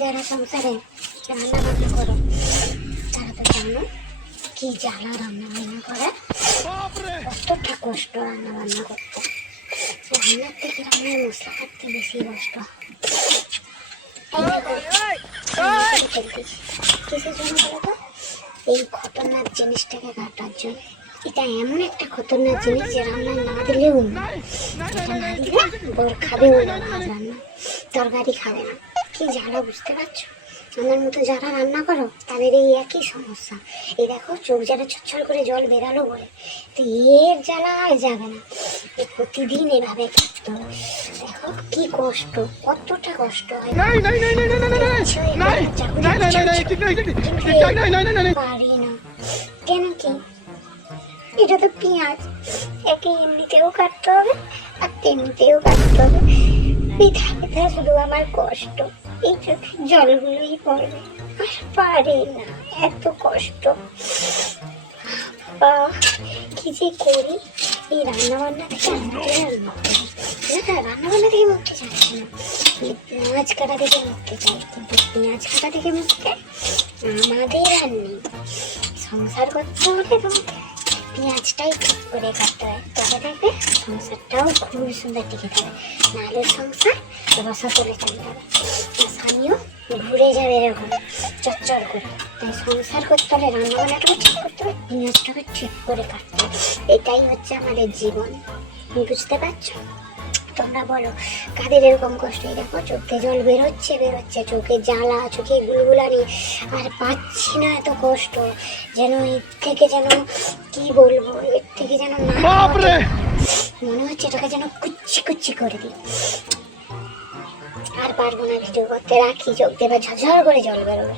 যারা সংসারে রান্না বান্না করো তারা তো জানো কি জ্বালা রান্না বান্না করে, কতটা কষ্ট রান্না বান্না করতে। রান্নার থেকে রান্নার মশলা কাটতে বেশি কষ্ট। কিসের জন্য বলো তো? এই খতরনাক জিনিসটাকে কাটার জন্য। এটা এমন একটা খতরনাক জিনিস যে রান্না না দিলেও না, এটা না দিলে বর খাবেও না, ভাত রান্না তরকারি খাবে না। কি জ্বালা বুঝতে পারছো? আমার মতো যারা রান্না করো তাদের এই একই সমস্যা। এই দেখো চোখ যারা ছচ্ছর করে জল বেরালো বলে, তো এর জ্বালা আর যাবে না। প্রতিদিন এভাবে করতে হবে। দেখো কি কষ্ট, কতটা কষ্ট হয়। পারি না কেন কি? এটা তো পেঁয়াজ, একে এমনিতেও কাটতে হবে আর তেমনিতেও কাটতে হবে। পিঠা পিঠা শুধু আমার কষ্ট, এই চোখের জলগুলোই পড়বে। আর পারি না, এত কষ্ট। কি যে করি, এই রান্না বান্না থেকে রান্না বান্না থেকে মুক্তি চাচ্ছি না, পেঁয়াজ কাটা থেকে মুক্তি চাই। কিন্তু পেঁয়াজ কাটা থেকে মুক্তি আমাদের আর নেই। সংসার করতে হলে তোমাকে পেঁয়াজটাই ঠিক করে কাটতে হয়, তবে দেখবে সংসারটাও খুব সুন্দর টিকে থাকবে। নাহলে সংসার রসা চলে চলে যাবে, স্বামীও ঘুরে যাবে এরকম চচ্চর করে। তাই সংসার করতে হলে রান্নাবান্নাটাকে ঠিক করতে হবে, পেঁয়াজটাকে ঠিক করে কাটতে হবে। এটাই হচ্ছে আমাদের জীবন, বুঝতে পারছো? তোমরা বলো কাদের এরকম কষ্ট? দেখো চোখে জল বেরোচ্ছে, চোখে জ্বালা, চোখে গুলগুলানি, আর পাচ্ছি না। এত কষ্ট যেন এর থেকে যেন কি বলবো, এর থেকে যেন না মনে হচ্ছে এটাকে যেন কুচ্ছি কুচ্ছি করে দিই। আর পারবো না ভিডিও করতে, রাখি। চোখ দেবার ঝরঝর করে জল বেরোবে।